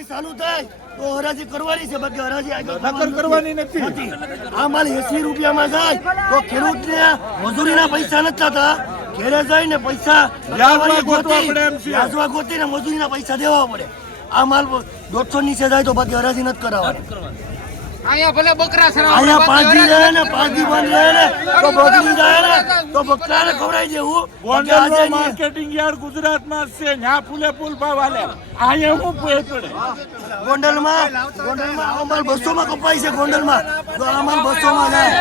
રૂપિયાથી ચાલુ થાય તો હરાજી કરવાની છે, બાકી હરાજી નકર કરવાની નથી. આ માલ 80 રૂપિયામાં જાય તો ખેડૂતને મજૂરીના પૈસા નથી થતા. ઘેરે જઈને પૈસા વ્યાજવા ગોતી ને મજૂરીના પૈસા દેવા પડે. આ માલ 150 નીચે જાય તો બાકી હરાજી નથી કરાવવાની. અહીંયા ભલે બકરા સરાવ, અહીંયા 5 દી રહે ને 5 દી બંધ રહે ને તો બકરી જાય ને તો બકરાને ખવડાવી દેવું. ગોંડલનો માર્કેટિંગ યાર્ડ ગુજરાતમાં છે, ન્યા ફૂલે ફૂલ ભાવ આલે. અહીંયા હું પડે ગોંડલમાં આ માલ 200 માં કપાય છે. ગોંડલમાં તો આ માલ 200 માં જાય.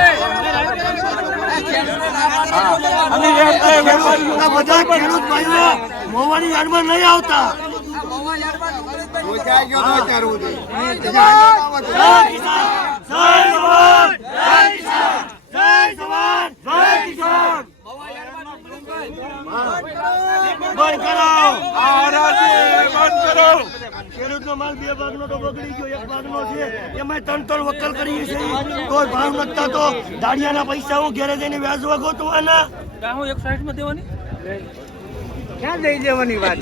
આ બધા ખેડૂત ભાઈઓ મોવાની યાર્ડમાં નહીં આવતા. ખેડૂતનો માલ 2 ભાગનો તો બગડી ગયો, 1 ભાગનો છે એમાં 3 વકલ કરીએ છીએ તો ભાવ નતા તો દાડિયાના પૈસા હું ઘેરે જઈને વ્યાજવા ગોતવાના. 160 માં દેવાની ક્યાં દઈ દેવાની વાત?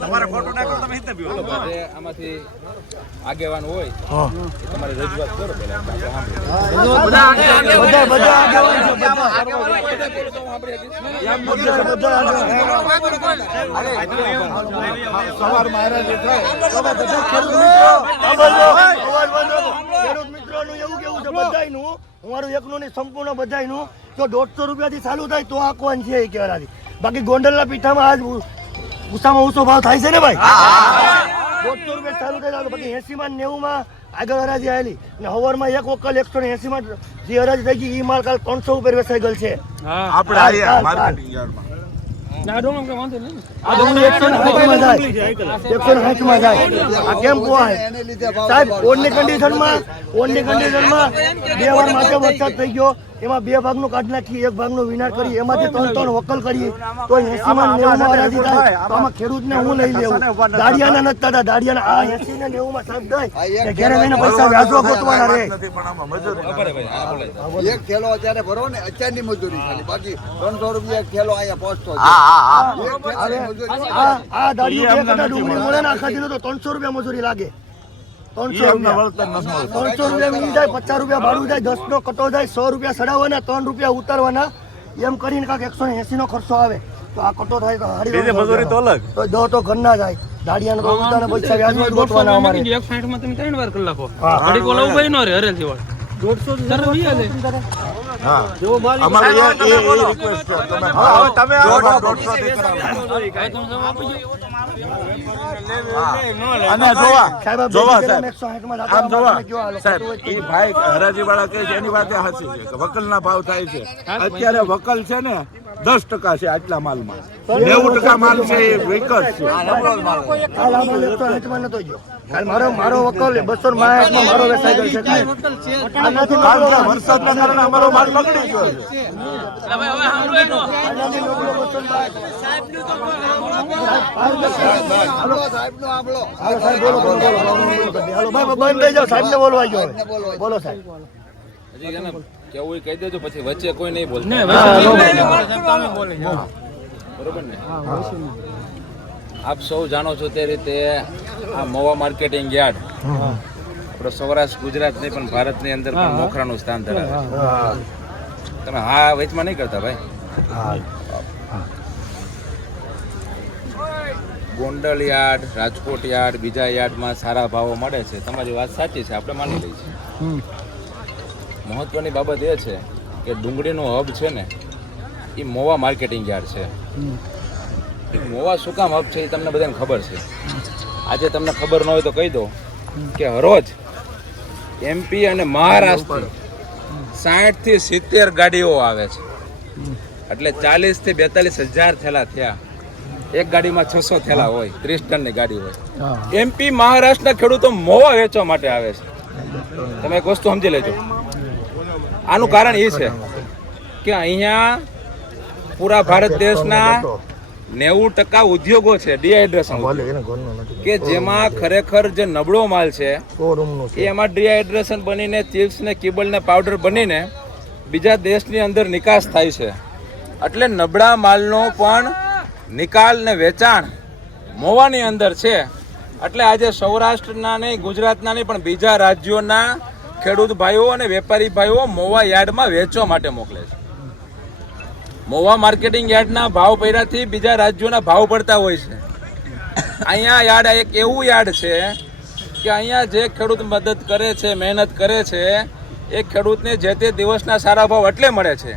તમારે ફોટો નાખો તમે આમાંથી આગેવાન હોય તમારી રજૂઆત કરો પેલા. બધા આગેવાન ખેડૂત મિત્રોનું એવું કેવું છે બધાયનું, અમારું એકનું નહીં સંપૂર્ણ બધાયનું તો 150 રૂપિયાથી ચાલુ થાય તો આ કોણ છે એ કહેવાથી. બાકી ગોંડલના પીઠામાં આજ ઉષામાં ઊંચો ભાવ થાય છે ને ભાઈ. 150 રૂપિયા ચાલુ થાય બાકી 80 માં 90 માં આગળ હરાજી આવેલી ને હવારમાં 1 વકલ 180 માં જે હરાજી થઈ ગઈ એ માલ કાલ 300 ઉપર વેચાઈ ગયેલ છે. આપણે આયા માર્કેટિંગ યાર્ડમાં. ના ડોંગમ કે વાંધો નહીં. આ ડુંગળી 160 માં જાય, 160 માં જાય. આ કેમ પોહાય સાહેબ? ઓનની કન્ડિશનમાં 2 વાર માટે વરસાદ થઈ ગયો, એમાં 2 ભાગનું કાઢી નાખી, 1 ભાગનું વિનાર કરી, એમાંથી 3 વકલ કરી તો 80 માં 90 માં હરાજી થાય તો આમાં ખેડૂતને હું લઈ લેવું? દાડિયાના નથી થતા. દાડિયાના આ 80 ને 90 માં સાહેબ દઈ ઘેરે જઈને પૈસા વ્યાજવા ગોતવાના રહે. એક થેલો અત્યારે ભરો ને અત્યારની મજૂરી ખાલી, બાકી 300 રૂપિયા એક થેલો અહીંયા પહોંચતો છે. આ દાડિયો 2 કટા ડુંગળી મળે ને આખા દિનો તો 300 રૂપિયા મજૂરી લાગે. 300 રૂપિયા મી જાય, 50 રૂપિયા ભાડું જાય, 10 નો કટો જાય, 100 રૂપિયા સડાવવાના, 3 રૂપિયા ઉતારવાના, એમ કરીને કાંક 180 નો ખર્ચો આવે તો આ કટો થાય તો મજૂરી તો અલગ તો દો તો ઘર ના જાય. દાડિયાનો તો ઉતારવાના પૈસા વ્યાજમાં ગોતવાના અમારે. 160 માં તમે 3 વાર કરી નાખો. ઘડી કોલા ઉભા ન રહે હરેલ જેવા 150 સર વિયા લે. હા જો અમારે એ રિક્વેસ્ટ છે તમે હા તમે 150 થી કરાવો. અને જોવા સાહેબ આમ જોવા સાહેબ એ ભાઈ હરાજી વાળા કે છે એની વાત સાચી છે કે વકલના ભાવ થાય છે. અત્યારે વકલ છે ને 10% છે આટલા માલમાં, 90% માલ છે એ વિકસ છે. મારો વકલ 262 માં મારો વેચાઈ ગયો છે. વરસાદના કારણે અમારો માલ બગડી ગયો છે. બોલો સાહેબ. કેવું કહી દેજો, પછી વચ્ચે કોઈ નહીં બોલતું. બરોબર ને? આપ સૌ જાણો છો તે રીતે આ મવા માર્કેટિંગ યાર્ડ આપણો સૌરાષ્ટ્ર ગુજરાત નહીં પણ ભારતની અંદર પણ મોખરાનું સ્થાન ધરાવે છે. તમે હા વચમાં નહીં કરતા ભાઈ. ગોંડલ યાર્ડ, રાજકોટ યાર્ડ, બીજા યાર્ડમાં સારા ભાવો મળે છે. તમારી વાત સાચી છે, આપણે માની લઈએ છીએ. મહત્વની બાબત એ છે કે ડુંગળીનો હબ છે ને એ મોવા માર્કેટિંગ યાર્ડ છે. મોવા શું કામ હબ છે એ તમને બધાને ખબર છે. આજે તમને ખબર ન હોય તો કહી દો કે હરોજ MP અને મહારાષ્ટ્ર 60 થી 70 ગાડીઓ આવે છે, એટલે 40 થી 42 હજાર થેલા થયા. એક ગાડીમાં 600 થેલા હોય, 30 ટનની ગાડી હોય. MP મહારાષ્ટ્રના ખેડૂતો મોવા વેચવા માટે આવે છે. તમે એક વસ્તુ સમજી લેજો. આનું કારણ એ છે કે અહીંયા પૂરા ભારત દેશના 90% ઉદ્યોગો છે ડિહાઇડ્રેશન, કે જેમાં ખરેખર જે નબળો માલ છે એ એમાં ડિહાઇડ્રેશન બનીને ચિપ્સ ને કિબલ ને પાવડર બનીને બીજા દેશની અંદર નિકાસ થાય છે. એટલે નબળા માલનો પણ નિકાલ ને વેચાણ મોવાની અંદર છે. એટલે આજે સૌરાષ્ટ્રના નહીં, ગુજરાતના નહીં, પણ બીજા રાજ્યોના ખેડૂત ભાઈઓ અને વેપારી ભાઈઓ મોવા યાર્ડમાં વેચવા માટે મોકલે છે. મોવા માર્કેટિંગ યાર્ડના ભાવ પૈરાથી બીજા રાજ્યોના ભાવ પડતા હોય છે. અહીંયા યાર્ડ એક એવું યાર્ડ છે કે અહીંયા જે ખેડૂત મદદ કરે છે, મહેનત કરે છે, એ ખેડૂતને જે તે દિવસના સારા ભાવ એટલે મળે છે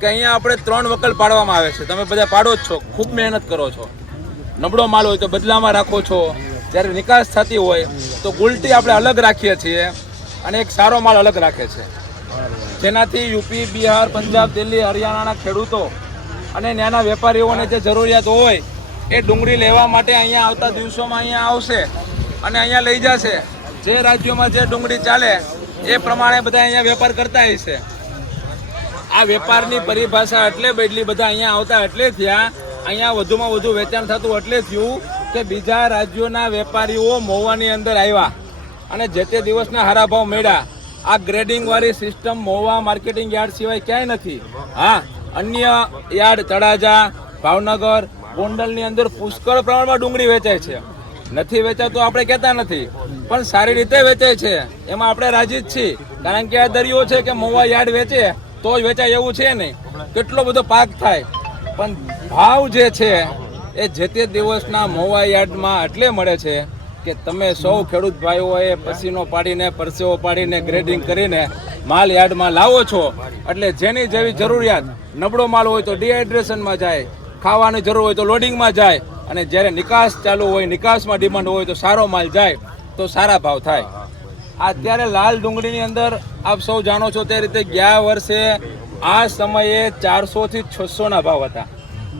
કે અહીંયા આપણે 3 વકલ પાડવામાં આવે છે. તમે બધા પાડો જ છો, ખૂબ મહેનત કરો છો. નબળો માલ હોય તો બદલામાં રાખો છો, જ્યારે નિકાસ થતી હોય તો ગુલટી આપણે અલગ રાખીએ છીએ અને એક સારો માલ અલગ રાખે છે, જેનાથી યુપી, બિહાર, પંજાબ, દિલ્હી, હરિયાણાના ખેડૂતો અને નાના વેપારીઓને જે જરૂરિયાત હોય એ ડુંગળી લેવા માટે અહીંયા આવતા દિવસોમાં અહીંયા આવશે અને અહીંયા લઈ જશે. જે રાજ્યોમાં જે ડુંગળી ચાલે એ પ્રમાણે બધા અહીંયા વેપાર કરતા હશે. આ વેપારની પરિભાષા એટલે બદલી, બધા અહીંયા આવતા એટલે થયા, અહીંયા વધુમાં વધુ વેચાણ થતું એટલે થયું કે બીજા રાજ્યોના વેપારીઓ મોવાની અંદર આવ્યા અને જે તે દિવસના હારા ભાવ મળ્યા. આ ગ્રેડિંગ વાળી સિસ્ટમ મોવા માર્કેટિંગ યાર્ડ સિવાય ક્યાંય નથી. હા, અન્ય યાર્ડ તળાજા, ભાવનગર, ગોંડલની અંદર પુષ્કળ પ્રમાણમાં ડુંગળી વેચાય છે. નથી વેચાતું આપણે કહેતા નથી, પણ સારી રીતે વેચાય છે, એમાં આપણે રાજી જ છીએ. કારણ કે આ દરિયો છે કે મોવા યાર્ડ વેચે તો જ વેચાય એવું છે નહીં. કેટલો બધો પાક થાય, પણ ભાવ જે છે એ જે તે દિવસના મોવા યાર્ડમાં એટલે મળે છે કે તમે સૌ ખેડૂત ભાઈઓએ પસીનો પાડીને, પરસેવો પાડીને, ગ્રેડિંગ કરીને માલ યાર્ડમાં લાવો છો. એટલે જેની જેવી જરૂરિયાત, નબળો માલ હોય તો ડિહાઇડ્રેશનમાં જાય, ખાવાની જરૂર હોય તો લોડિંગમાં જાય, અને જ્યારે નિકાસ ચાલુ હોય, નિકાસમાં ડિમાન્ડ હોય તો સારો માલ જાય તો સારા ભાવ થાય. અત્યારે લાલ ડુંગળીની અંદર આપ સૌ જાણો છો તે રીતે ગયા વર્ષે આ સમયે 400 થી 600 ના ભાવ હતા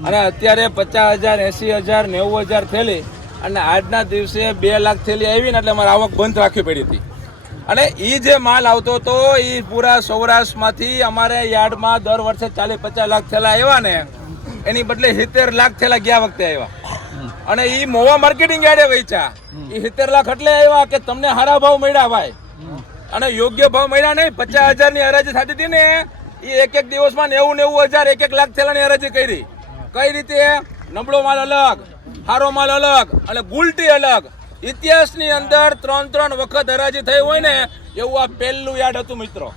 અને અત્યારે 50,000, 80,000, 90,000 થેલી અને આજના દિવસે 2 લાખ થેલી આવી ને એટલે અમારે આવક બંધ રાખવી પડી હતી. અને એ જે માલ આવતો હતો એ પૂરા સૌરાષ્ટ્રમાંથી અમારે યાર્ડમાં દર વર્ષે 40-50 લાખ થેલા આવ્યા ને એની બદલે 70 લાખ થેલા ગયા વખતે આવ્યા. અને એ મોવા માર્કેટિંગ યાર્ડે વેચ્યા. એ 70 લાખ એટલે આવ્યા કે તમને સારા ભાવ મળ્યા ભાઈ, અને યોગ્ય ભાવ મળ્યા નહીં. 50,000 ની હરાજી થતી હતી ને એ એક દિવસમાં 90,000, 1 લાખ થેલાની હરાજી કરી. કઈ રીતે? નબળો માલ અલગ, સારો માલ અલગ અને ગુલટી અલગ. ઇતિહાસની અંદર 3 વખત હરાજી થઈ હોય ને એવું આ પહેલું યાર્ડ હતું મિત્રો.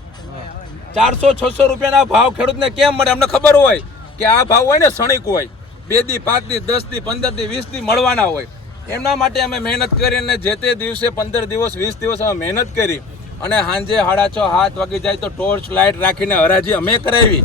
400-600 રૂપિયાના ભાવ ખેડૂતને કેમ મળે? અમને ખબર હોય કે આ ભાવ હોય ને ક્ષણિક હોય, 2 દી, 5 દી, 10 દી, 15 દી, 20 દી મળવાના હોય. એમના માટે અમે મહેનત કરીને જે તે દિવસે 15 દિવસ, 20 દિવસ અમે મહેનત કરી અને સાંજે 6:30, 7 વાગી જાય તો ટોર્ચ લાઇટ રાખીને હરાજી અમે કરાવી.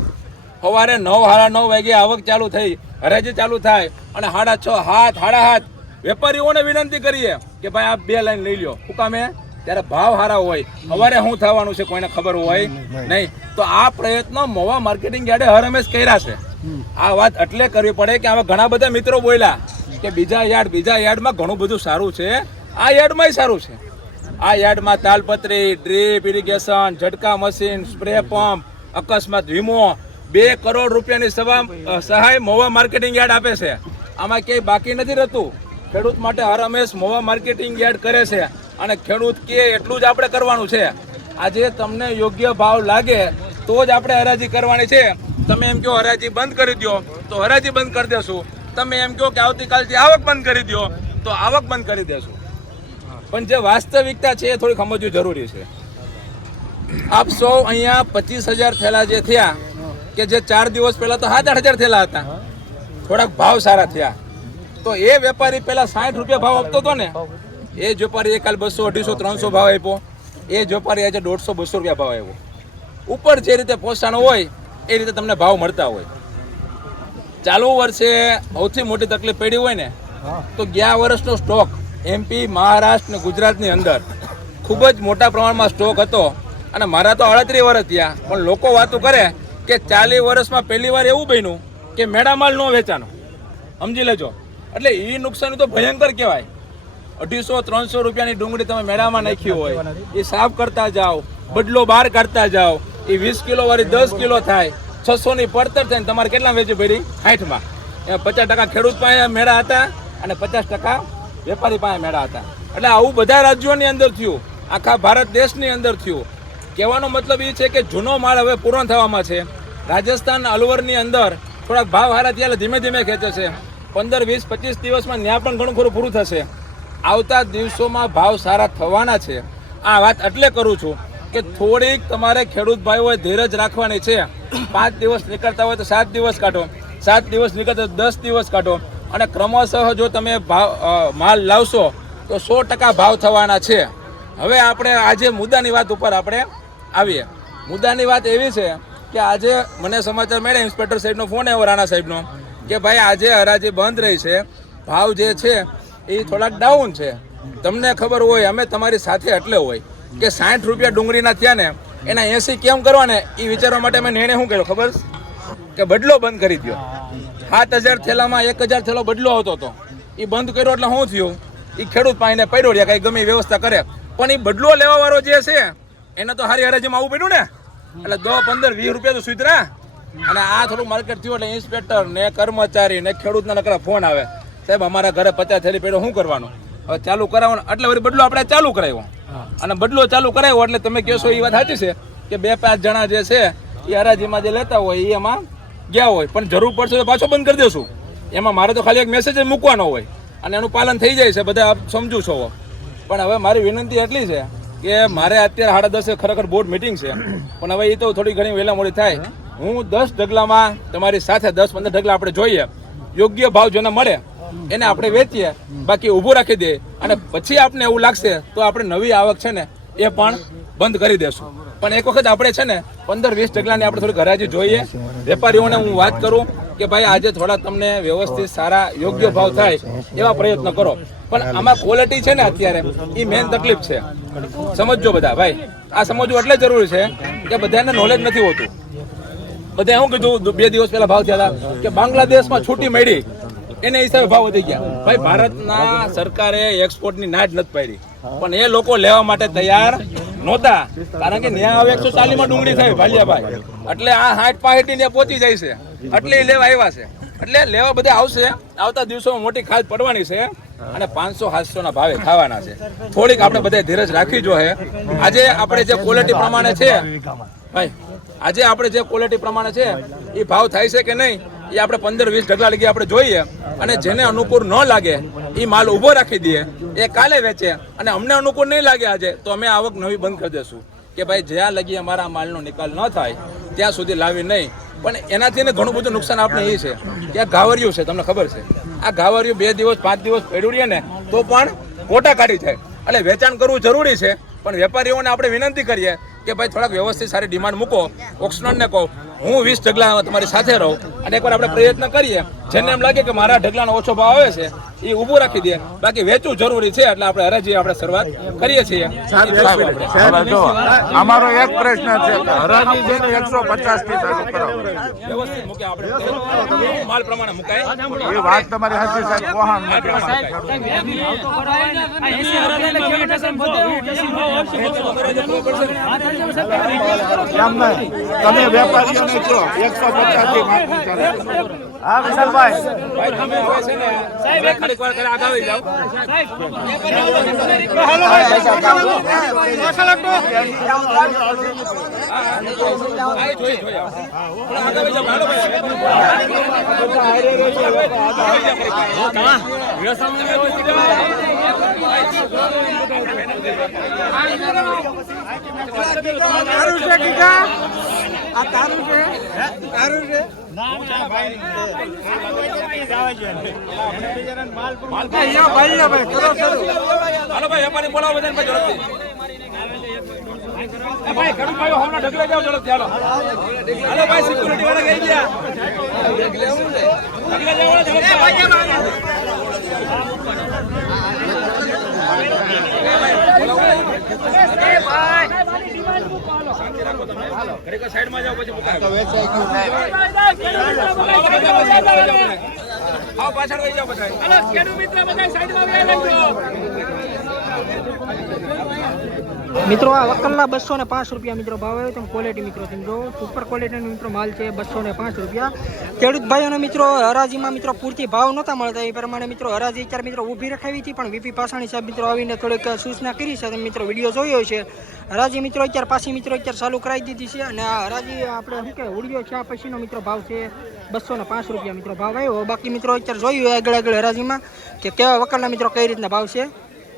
સવારે 9, 9:30 વાગે આવક ચાલુ થઈ, હરાજી ચાલુ થાય અને 6:30, 7, 7:30 વેપારીઓને વિનંતી કરીએ કે ભાઈ આપ 2 લાઈન લઈ લો. શું કામે? ત્યારે ભાવ સારા હોય, સવારે શું થવાનું છે કોઈને ખબર હોય નહીં. તો આ પ્રયત્નો મોવા માર્કેટિંગ યાર્ડે હર હંમેશ કર્યા છે. આ વાત એટલે કરવી પડે કે આવા ઘણા બધા મિત્રો બોલ્યા કે બીજા યાર્ડમાં ઘણું બધું સારું છે, આ યાર્ડમાં સારું છે. આ યાર્ડમાં તાલપત્રી, ડ્રીપ ઇરિગેશન, ઝટકા મશીન, સ્પ્રે પંપ, અકસ્માત વીમો, 2 કરોડ રૂપિયાની સહાય મોવા માર્કેટિંગ યાર્ડ આપે છે. આમાં ક્યાંય બાકી નથી રહેતું. ખેડૂત માટે હર હંમેશ મોવા માર્કેટિંગ યાર્ડ કરે છે અને ખેડૂત કે એટલું જ આપણે કરવાનું છે. આજે તમને યોગ્ય ભાવ લાગે તો જ આપણે હરાજી કરવાની છે. તમે એમ કહો હરાજી બંધ કરી દો તો હરાજી બંધ કરી દેશું. તમે એમ કહો કે આવતીકાલથી આવક બંધ કરી દો તો આવક બંધ કરી દેશું. પણ જે વાસ્તવિકતા છે એ થોડી સમજવી જરૂરી છે. આપ સૌ અહીંયા 25,000 થેલા જે થયા કે જે 4 દિવસ પહેલા તો 7-8,000 થેલા હતા, થોડાક ભાવ સારા થયા. તો એ વેપારી પહેલા 60 રૂપિયા ભાવ આપતો હતો ને, એ વેપારી કાલ 200, 250, 300 ભાવ આપ્યો. એ વેપારી આજે 150, 200 રૂપિયા ભાવ આવ્યો. ઉપર જે રીતે પોષણ હોય એ રીતે તમને ભાવ મળતા હોય. ચાલુ વર્ષે સૌથી મોટી તકલીફ પડી હોય ને તો ગયા વર્ષનો સ્ટોક MP, મહારાષ્ટ્ર ને ગુજરાતની અંદર ખૂબ જ મોટા પ્રમાણમાં સ્ટોક હતો. અને મારા તો 38 વર્ષ થયા, પણ લોકો વાતો કરે કે 40 વર્ષમાં પહેલી વાર એવું બન્યું કે મેળા માલ ન વેચાનો. સમજી લેજો. એટલે એ નુકસાન તો ભયંકર કહેવાય. 250-300 રૂપિયાની ડુંગળી તમે મેળામાં નાખી હોય, એ સાફ કરતા જાઓ, બદલો બહાર કાઢતા જાઓ, એ 20 કિલો વાળી 10 કિલો થાય, 600 ની પડતર થાય ને તમારે કેટલા વેચી ભરી? 60માં. એમાં 50% ખેડૂત પાસે મેળા હતા અને 50% વેપારી પાસે મેળા હતા. એટલે આવું બધા રાજ્યોની અંદર થયું, આખા ભારત દેશની અંદર થયું. કહેવાનો મતલબ એ છે કે જૂનો માલ હવે પૂરો થવામાં છે. રાજસ્થાન અલવરની અંદર થોડાક ભાવ હારા ત્યાં ધીમે ધીમે ખેંચે છે. 15, 20, 25 દિવસમાં ત્યાં પણ ઘણું ખરું પૂરું થશે. આવતા દિવસોમાં ભાવ સારા થવાના છે. આ વાત એટલે કરું છું કે થોડીક તમારે ખેડૂત ભાઈઓએ ધીરજ રાખવાની છે. 5 દિવસ નીકળતા હોય તો 7 દિવસ કાઢો, 7 દિવસ નીકળતા 10 દિવસ કાઢો, અને ક્રમશઃ જો તમે ભાવ માલ લાવશો તો 100% ભાવ થવાના છે. હવે આપણે આજે મુદ્દાની વાત ઉપર આપણે આવીએ. મુદ્દાની વાત એવી છે કે આજે મને સમાચાર મળ્યા, ઇન્સ્પેક્ટર સાહેબનો ફોન આવ્યો, રાણા સાહેબનો, કે ભાઈ આજે હરાજી બંધ રહી છે, ભાવ જે છે એ થોડાક ડાઉન છે. તમને ખબર હોય, અમે તમારી સાથે એટલે હોય કે 60 રૂપિયા ડુંગળીના થયા ને એના 80 કેમ કરવા ને એ વિચારવા માટે મેં નિર્ણય શું કર્યો ખબર કે બદલો બંધ કરી દો. 7000 થેલામાં 1000 થેલો બદલો આવતો હતો, એ બંધ કર્યો એટલે શું થયું, એ ખેડૂત પાણીને પડ્યો રહ્યા, કઈ ગમે વ્યવસ્થા કરે, પણ એ બદલો લેવા વાળો જે છે એને તો હારી હરાજીમાં આવવું પડ્યું ને, એટલે 10, 15, 20 રૂપિયા તો સુધરા. અને આ થોડું માર્કેટ થયું એટલે ઇન્સ્પેક્ટર ને કર્મચારી ને ખેડૂતના નકરા ફોન આવે, સાહેબ અમારા ઘરે 50 થેલી પડ્યો, શું કરવાનું, હવે ચાલુ કરાવવાનું. એટલે વળી બદલો આપણે ચાલુ કરાવ્યો, અને બદલો ચાલુ કરાવ્યો એટલે તમે કહેશો એ વાત સાચી છે કે 2-5 જણા જે છે એ હરાજીમાં જે લેતા હોય એ એમાં ગયા હોય, પણ જરૂર પડશે તો પાછો બંધ કરી દેશું. એમાં મારે તો ખાલી એક મેસેજ જ મૂકવાનો હોય અને એનું પાલન થઈ જાય છે, બધા આપ સમજુ છો. પણ હવે મારી વિનંતી એટલી છે કે મારે અત્યારે 10:30 ખરેખર બોર્ડ મિટિંગ છે, પણ હવે એ તો થોડી ઘણી વહેલા મોડી થાય. હું 10 ઢગલામાં તમારી સાથે 10-15 ઢગલા આપણે જોઈએ, યોગ્ય ભાવ જેને મળે એને આપણે વેચીએ, બાકી ઊભું રાખી દઈએ, અને પછી આપણે એવું લાગશે તો આપણે નવી આવક છે ને એ પણ બંધ કરી દેશું. પણ એક વખત આપણે છે ને 15-20 ઢગલાની આપણે થોડી હરાજી જોઈએ. વેપારીઓને હું વાત કરું કે ભાઈ આજે થોડા તમને વ્યવસ્થિત સારા યોગ્ય ભાવ થાય એવા પ્રયત્ન કરો. પણ આમાં ક્વોલિટી છે ને અત્યારે એ મેઇન તકલીફ છે, સમજજો બધા ભાઈ. આ સમજવું એટલે જરૂરી છે કે બધાને નોલેજ નથી હોતું. બધા શું કીધું 2 દિવસ પહેલા ભાવ થયા હતા કે બાંગ્લાદેશમાં છૂટી મળી એને હિસાબે ભાવ વધી ગયા. ભાઈ ભારતના સરકારે એક્સપોર્ટની ના જ નથી પાડી, પણ એ લોકો લેવા માટે તૈયાર નહોતા, કારણ કે ન્યા હવે 140માં ડુંગળી થાય ભાલિયાભાઈ, એટલે આ 60-65 ને પહોંચી જાય છે, એટલે લેવા આવ્યા છે. એટલે લેવા બધા આવશે, આવતા દિવસોમાં મોટી ખાદ પડવાની છે, અને 500-700 ના ભાવે ખાવાના છે. થોડીક આપણે બધા ધીરજ રાખવી જોઈએ. આજે આપણે જે ક્વોલિટી પ્રમાણે છે ભાઈ, આજે આપણે જે ક્વોલિટી પ્રમાણે છે એ ભાવ થાય છે કે નહીં એ આપણે 15-20 ઢગલા લગી આપણે જોઈએ, અને જેને અનુકૂળ ન લાગે એ માલ ઊભો રાખી દઈએ, એ કાલે વેચે, અને અમને અનુકૂળ નહીં લાગે આજે તો અમે આવક નવી બંધ કરી દેશું કે ભાઈ જ્યાં લગી અમારા માલનો નિકાલ ન થાય ત્યાં સુધી લાવી નહીં. પણ એનાથી ને ઘણું બધું નુકસાન આપણે એ છે કે આ ઘાવરિયું છે, તમને ખબર છે, આ ઘાવરિયું 2 દિવસ 5 દિવસ પડ્યું રહે ને તો પણ કોટા કાઢી જાય. એટલે વેચાણ કરવું જરૂરી છે, પણ વેપારીઓને આપણે વિનંતી કરીએ કે ભાઈ થોડાક વ્યવસ્થિત સારી ડિમાન્ડ મૂકો. ઓક્સનને કહો હું 20 ઢગલા તમારી સાથે રહું, અને એકવાર આપણે પ્રયત્ન કરીએ, જેને એમ લાગે કે મારા ઢગલાનો ઓછો ભાવ આવે છે એ ઊભું રાખી દે, બાકી વેચવું જરૂરી છે. એટલે આપણે હરાજી આપણે શરૂઆત કરીએ છીએ. અમારો એક પ્રશ્ન છે કે હરાજી છે ને 150 થી ચાલુ કરાવો, વ્યવસ્થિત મૂકે આપણે માલ પ્રમાણે મુકાય. એ વાત તમારી સાચી સાહેબ. કોહાન તમે વેપારીઓને કહો 150 થી માથું ચાલે. હા વિશાલભાઈ, ભાઈ તમે હવે છે ને સાહેબ એક વાર આગળ આવી જાઓ. હાલો ભાઈ વેપારી બોલાવો બધાને ભાઈ ઝડપથી. ભાઈ ખેડૂત ભાઈઓ હમણાં ઢગલા જાઓ ઝડપથી. હાલો હાલો ભાઈ સિક્યુરિટી વાળા ગઈ ગયા. ઢગલા જાઓ ખરેખર સાઈડમાં જાઓ પછી આવો પાછળ વહી જાઓ બધા. ખેડૂત મિત્ર બધા સાઈડમાં આવી જાઓ. મિત્રો આ વકલના 205 રૂપિયા મિત્રો ભાવ આવ્યો. તમે ક્વોલિટી મિત્રો તમે જો સુપર ક્વોલિટીનો મિત્રો માલ છે. 205 રૂપિયા. ખેડૂત ભાઈઓને મિત્રો હરાજીમાં મિત્રો પૂરતી ભાવ નહોતા મળતા, એ પ્રમાણે મિત્રો હરાજી અત્યારે મિત્રો ઊભી રખાવી હતી, પણ વીપી પાસાણી સાહેબ મિત્રો આવીને થોડીક સૂચના કરી છે. તમે મિત્રો વિડીયો જોયો છે. હરાજી મિત્રો અત્યારે પાછી મિત્રો અત્યારે ચાલુ કરાવી દીધી છે, અને આ હરાજી આપણે શું કે ઉડિયો છે પછીનો મિત્રો ભાવ છે 205 રૂપિયા મિત્રો ભાવ આવ્યો. બાકી મિત્રો અત્યારે જોયું આગળ હરાજીમાં કે કેવા વકલના મિત્રો કઈ રીતના ભાવ છે.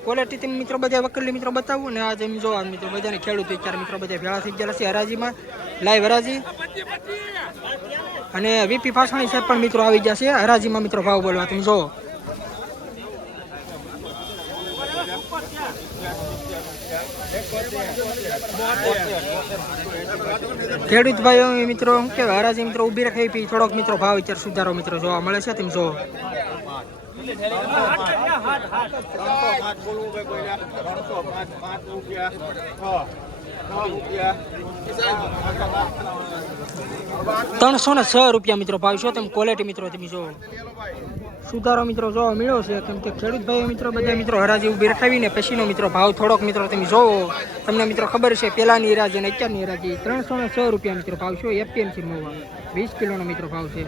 ક્વોલિટી તમે મિત્રો બધા વકલની મિત્રો બતાવું, અને આ તમે જો મિત્રો બધાને ખેડૂત અત્યારે મિત્રો બધા ભેળા થઈ ગયેલા છે હરાજીમાં, લાઈવ હરાજી. અને વીપી પાસાણી સાહેબ પણ મિત્રો આવી જશે હરાજીમાં મિત્રો ભાવ બોલવા. તમે જો ખેડૂત ભાઈઓ મિત્રો શું કહેવાય હરાજી મિત્રો ઊભી રાખી થોડોક મિત્રો ભાવ અત્યારે સુધારો મિત્રો જોવા મળે છે. તમે જો 306 રૂપિયા મિત્રો ભાવ છો. તમે ક્વોલિટી મિત્રો તમે જો સુધારો મિત્રો જોવા મળ્યો છે, કેમ કે ખેડૂત ભાઈઓ મિત્રો બધા મિત્રો હરાજી ઊભી રખાવીને પછીનો મિત્રો ભાવ થોડોક મિત્રો તમે જોવો. તમને મિત્રો ખબર છે પહેલાની હરાજી અને અત્યારની હરાજી 306 રૂપિયા મિત્રો ભાવ છો. એપીએમસી મોવા 20 કિલોનો મિત્રો ભાવ છે.